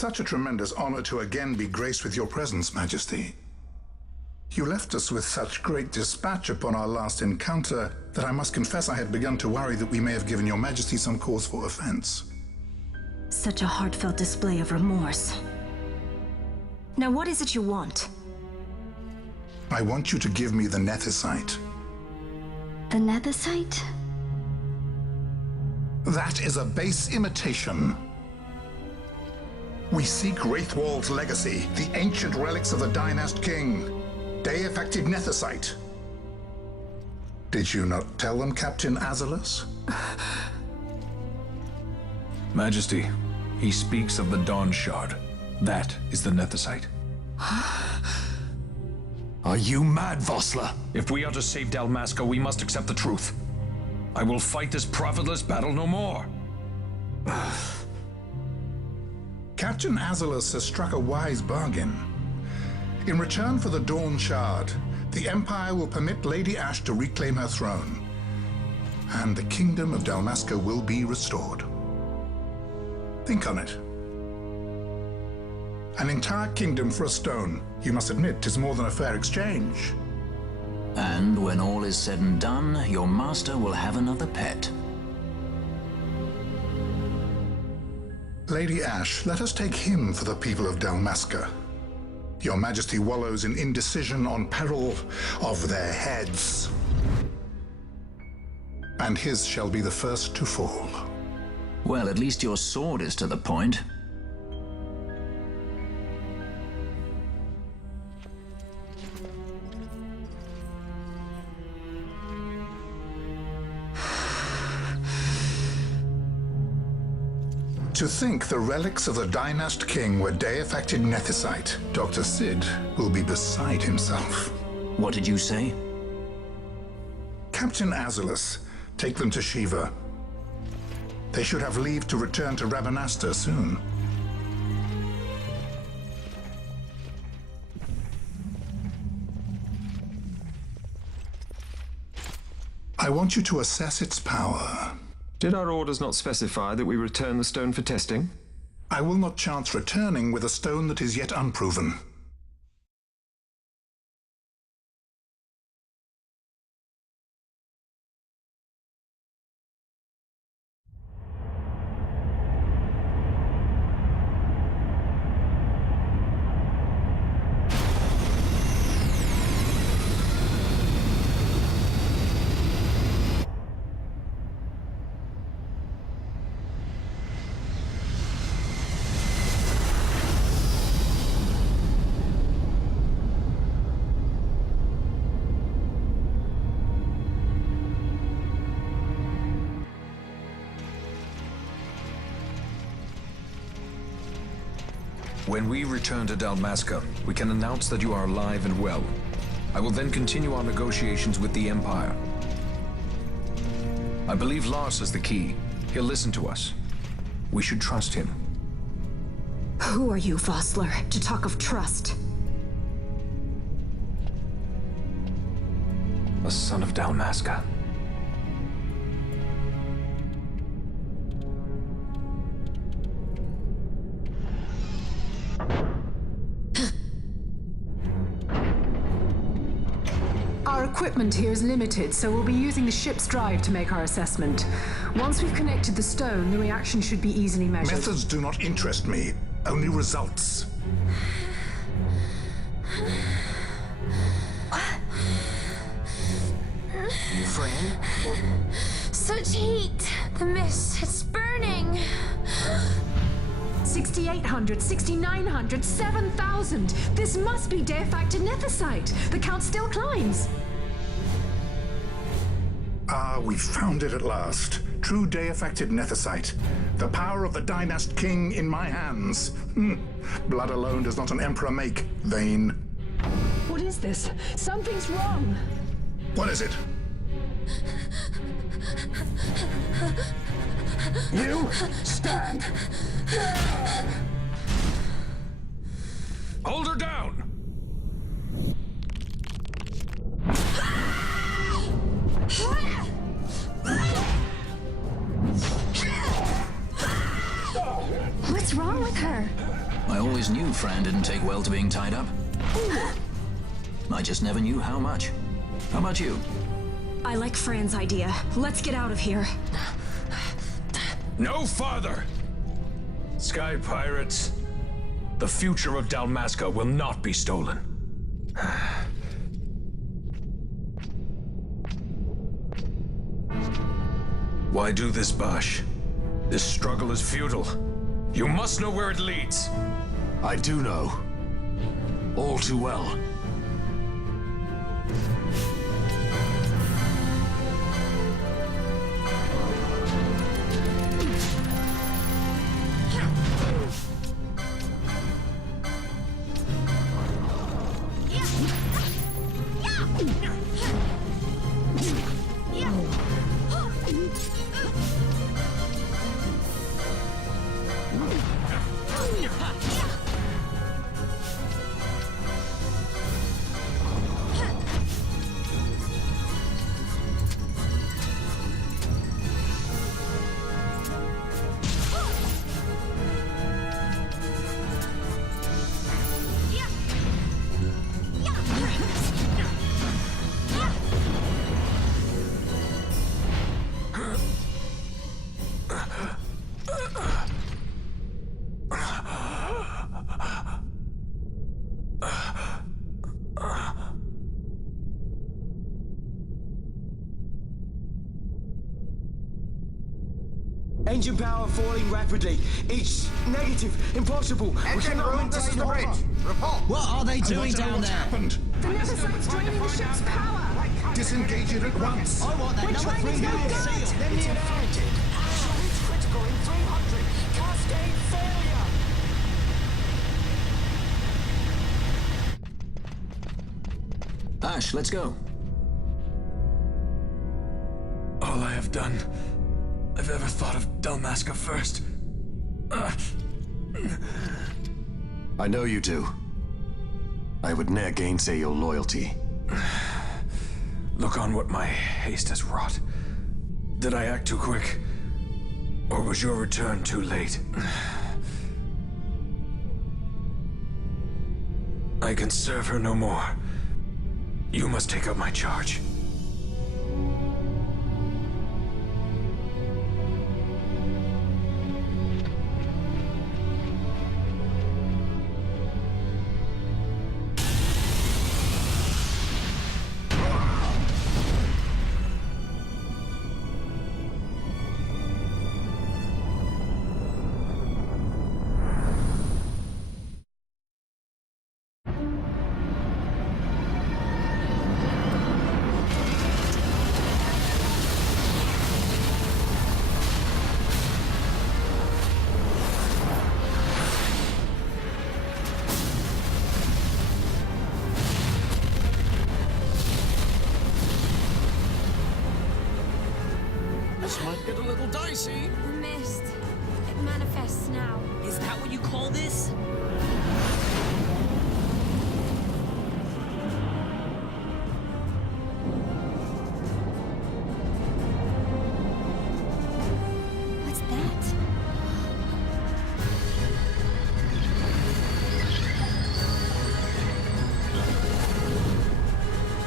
such a tremendous honor to again be graced with your presence, Majesty. You left us with such great dispatch upon our last encounter that I must confess I had begun to worry that we may have given your Majesty some cause for offense. Such a heartfelt display of remorse. Now what is it you want? I want you to give me the nethicite. The nethicite? That is a base imitation. We seek Wraithwald's legacy, the ancient relics of the Dynast King. Day-affected nethicite. Did you not tell them, Captain Azalus? Majesty, he speaks of the Dawn Shard. That is the nethicite. Are you mad, Vossler? If we are to save Dalmasca, we must accept the truth. I will fight this profitless battle no more. Captain Azalus has struck a wise bargain. In return for the Dawn Shard, the Empire will permit Lady Ashe to reclaim her throne, and the Kingdom of Dalmasca will be restored. Think on it. An entire kingdom for a stone. You must admit, 'tis more than a fair exchange. And when all is said and done, your master will have another pet. Lady Ashe, let us take him for the people of Dalmasca. Your Majesty wallows in indecision on peril of their heads. And his shall be the first to fall. Well, at least your sword is to the point. To think the relics of the Dynast King were day-affected nethicite, Dr. Sid will be beside himself. What did you say? Captain Azalus, take them to Shiva. They should have leave to return to Rabanastre soon. I want you to assess its power. Did our orders not specify that we return the stone for testing? I will not chance returning with a stone that is yet unproven. When we return to Dalmasca, we can announce that you are alive and well. I will then continue our negotiations with the Empire. I believe Lars is the key. He'll listen to us. We should trust him. Who are you, Vossler, to talk of trust? A son of Dalmasca. Our equipment here is limited, so we'll be using the ship's drive to make our assessment. Once we've connected the stone, the reaction should be easily measured. Methods do not interest me, only results. Friend? Such heat! The mist, it's burning! 6,800, 6,900, 7,000! This must be day-affected nethicite! The count still climbs! Ah, we found it at last. True day-affected nethicite. The power of the Dynast King in my hands. Blood alone does not an emperor make, vain. What is this? Something's wrong! What is it? You stand! Hold her down! What's wrong with her? I always knew Fran didn't take well to being tied up. I just never knew how much. How about you? I like Fran's idea. Let's get out of here. No farther! Sky pirates, the future of Dalmasca will not be stolen. Why do this, Bash? This struggle is futile. You must know where it leads. I do know. All too well. Engine power falling rapidly. It's negative. Impossible. Engine room, this is the bridge. Report. What are they doing down What's there? happened? The nether site's draining the ship's power. Disengage it at once. I want that We're number trying to 3 go million get seal. it. Then the infected. It's critical in 300. Cascade failure. Ash, let's go. All I have done, I've ever thought of Dalmasca first. I know you do. I would ne'er gainsay your loyalty. Look on what my haste has wrought. Did I act too quick? Or was your return too late? I can serve her no more. You must take up my charge. This might get a little dicey. The mist. It manifests now. Is that what you call this? What's that?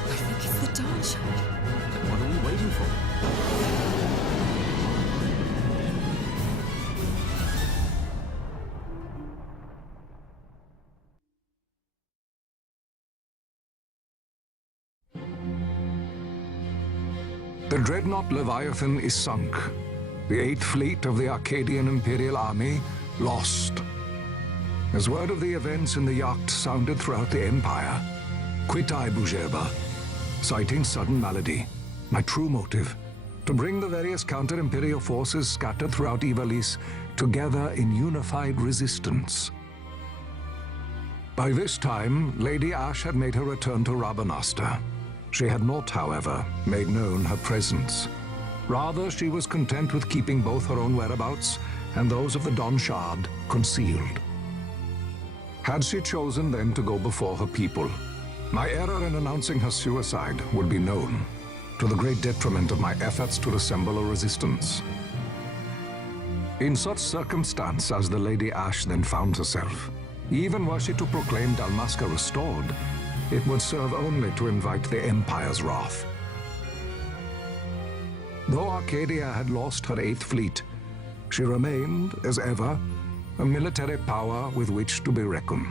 I think it's the dawn shard. Then what are we waiting for? The dreadnought Leviathan is sunk. The 8th Fleet of the Arcadian Imperial Army lost. As word of the events in the yacht sounded throughout the Empire, quit I Bujeba, citing sudden malady. My true motive, to bring the various counter-imperial forces scattered throughout Ivalice together in unified resistance. By this time, Lady Ash had made her return to Rabanastre. She had not, however, made known her presence. Rather, she was content with keeping both her own whereabouts and those of the Don Shard concealed. Had she chosen then to go before her people, my error in announcing her suicide would be known, to the great detriment of my efforts to assemble a resistance. In such circumstance as the Lady Ash then found herself, Even were she to proclaim Dalmasca restored, it would serve only to invite the Empire's wrath. Though Arcadia had lost her 8th fleet, she remained, as ever, a military power with which to be reckoned.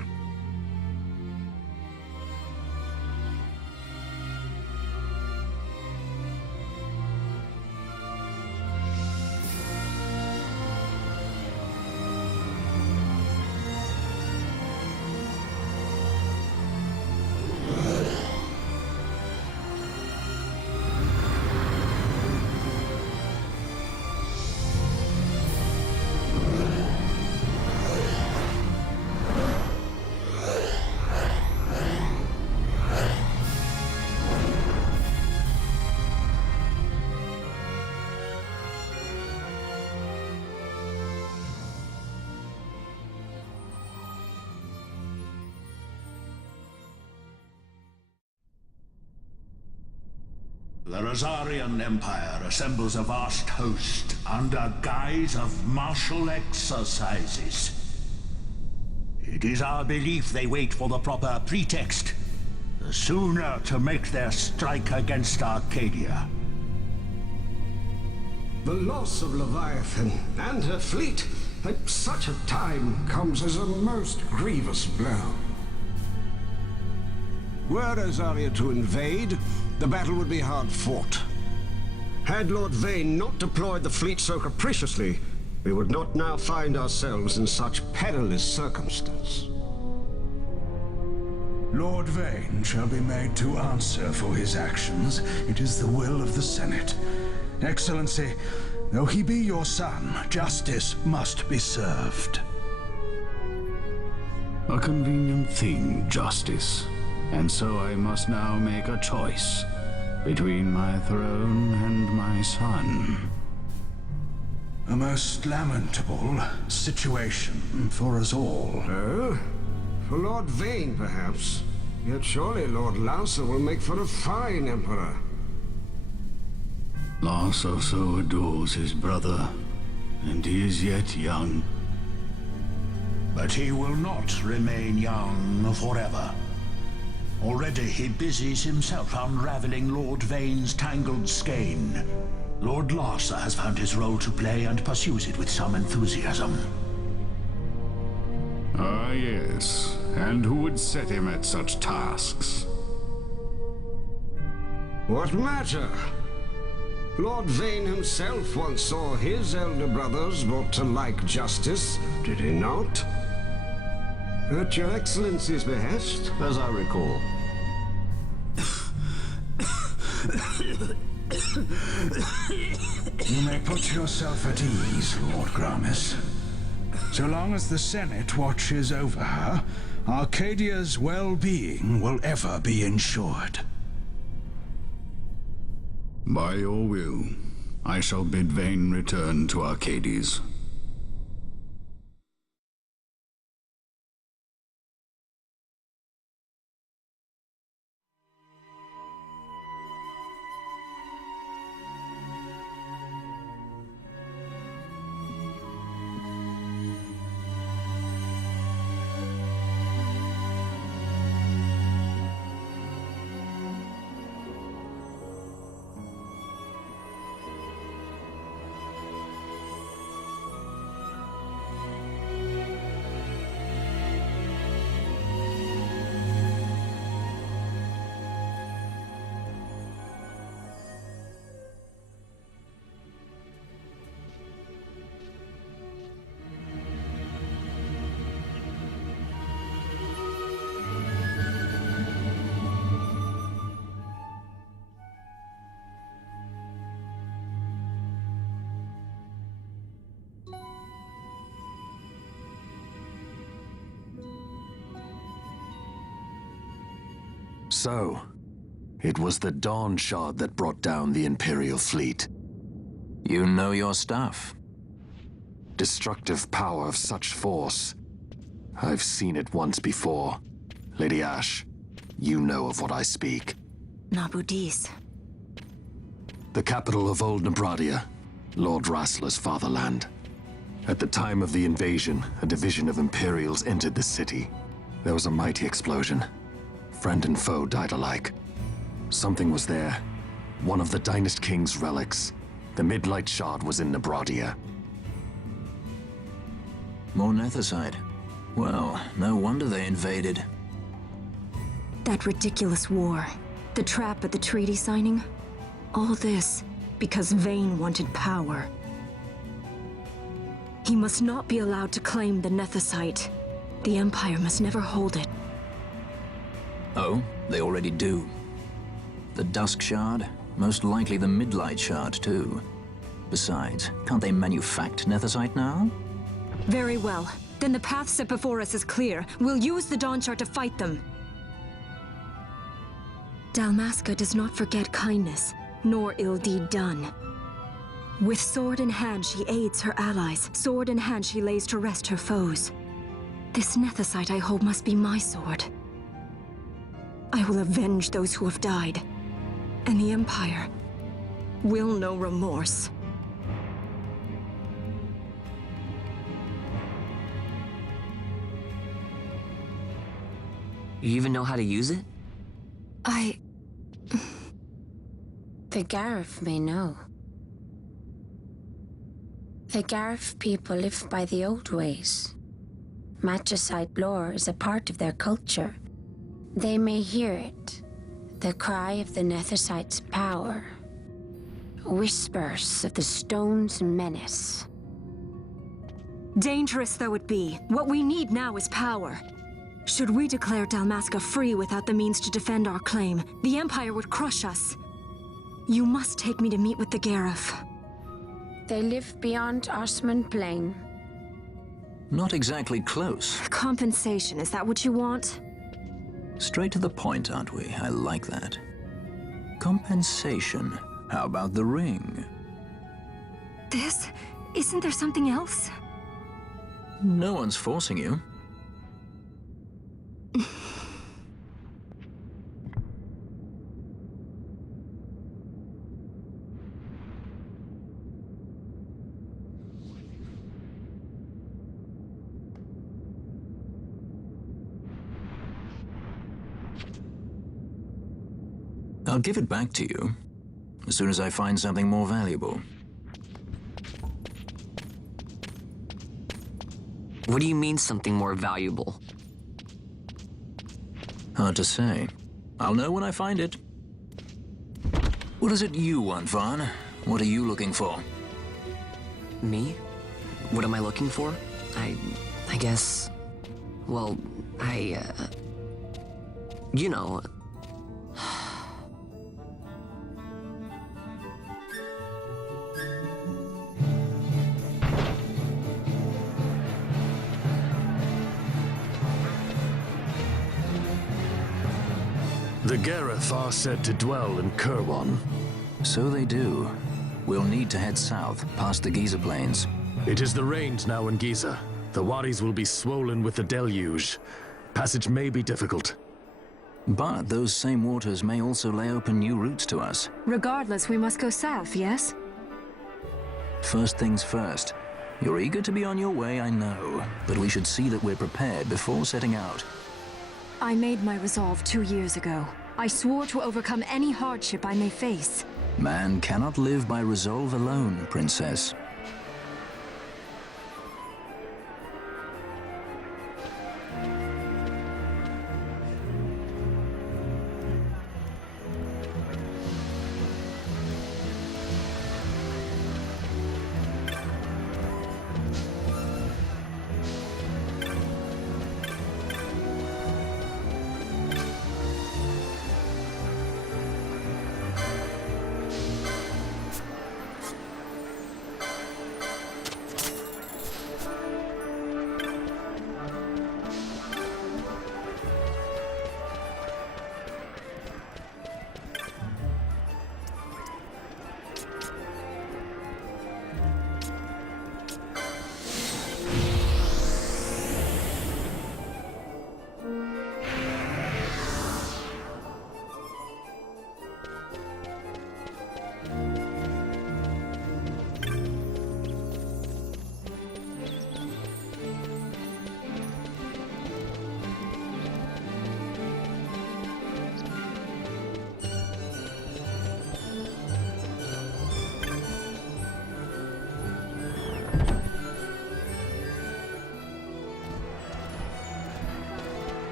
The Rosarian Empire assembles a vast host under guise of martial exercises. It is our belief they wait for the proper pretext, the sooner to make their strike against Arcadia. The loss of Leviathan and her fleet at such a time comes as a most grievous blow. Were Rosaria to invade, the battle would be hard fought. Had Lord Vane not deployed the fleet so capriciously, we would not now find ourselves in such perilous circumstance. Lord Vane shall be made to answer for his actions. It is the will of the Senate. Excellency, though he be your son, justice must be served. A convenient thing, justice. And so I must now make a choice between my throne and my son. A most lamentable situation for us all. Oh? For Lord Vane, perhaps. Yet surely Lord Lancer will make for a fine emperor. Lancer so adores his brother, and he is yet young. But he will not remain young forever. Already he busies himself unraveling Lord Vane's tangled skein. Lord Lancer has found his role to play and pursues it with some enthusiasm. Ah, yes. And who would set him at such tasks? What matter? Lord Vane himself once saw his elder brothers brought to like justice, did he not? At your Excellency's behest, as I recall. You may put yourself at ease, Lord Gramis. So long as the Senate watches over her, Arcadia's well-being will ever be ensured. By your will, I shall bid Vane return to Arcades. So, it was the Dawn Shard that brought down the Imperial fleet. You know your stuff. Destructive power of such force. I've seen it once before. Lady Ash, you know of what I speak. Nabudis. The capital of Old Nebradia, Lord Rassler's fatherland. At the time of the invasion, a division of Imperials entered the city. There was a mighty explosion. Friend and foe died alike. Something was there. One of the Dynast King's relics. The Midlight Shard was in Nebradia. More Nethicite. Well, no wonder they invaded. That ridiculous war, the trap at the treaty signing, all this because Vayne wanted power. He must not be allowed to claim the Nethicite. The Empire must never hold it. Oh, they already do. The Dusk Shard, most likely the Midlight Shard too. Besides, can't they manufacture Nethicite now? Very well. Then the path set before us is clear. We'll use the Dawn Shard to fight them. Dalmasca does not forget kindness, nor ill deed done. With sword in hand, she aids her allies. Sword in hand, she lays to rest her foes. This Nethicite I hold must be my sword. I will avenge those who have died, and the Empire will know remorse. You even know how to use it? The Garif may know. The Garif people live by the old ways. Magicite lore is a part of their culture. They may hear it, the cry of the Nethicite's power. Whispers of the stone's menace. Dangerous though it be, what we need now is power. Should we declare Dalmasca free without the means to defend our claim, the Empire would crush us. You must take me to meet with the Garif. They live beyond Osman Plain. Not exactly close. Compensation, is that what you want? Straight to the point, aren't we? I like that. Compensation. How about the ring? This? Isn't there something else? No one's forcing you. I'll give it back to you as soon as I find something more valuable. What do you mean something more valuable? Hard to say. I'll know when I find it. What is it you want, Vaughn? What are you looking for? Me? What am I looking for? I guess... Well, you know... The Garif are said to dwell in Kirwan. So they do. We'll need to head south, past the Giza Plains. It is the rains now in Giza. The wadis will be swollen with the deluge. Passage may be difficult. But those same waters may also lay open new routes to us. Regardless, we must go south, yes? First things first. You're eager to be on your way, I know. But we should see that we're prepared before setting out. I made my resolve 2 years ago. I swore to overcome any hardship I may face. Man cannot live by resolve alone, Princess.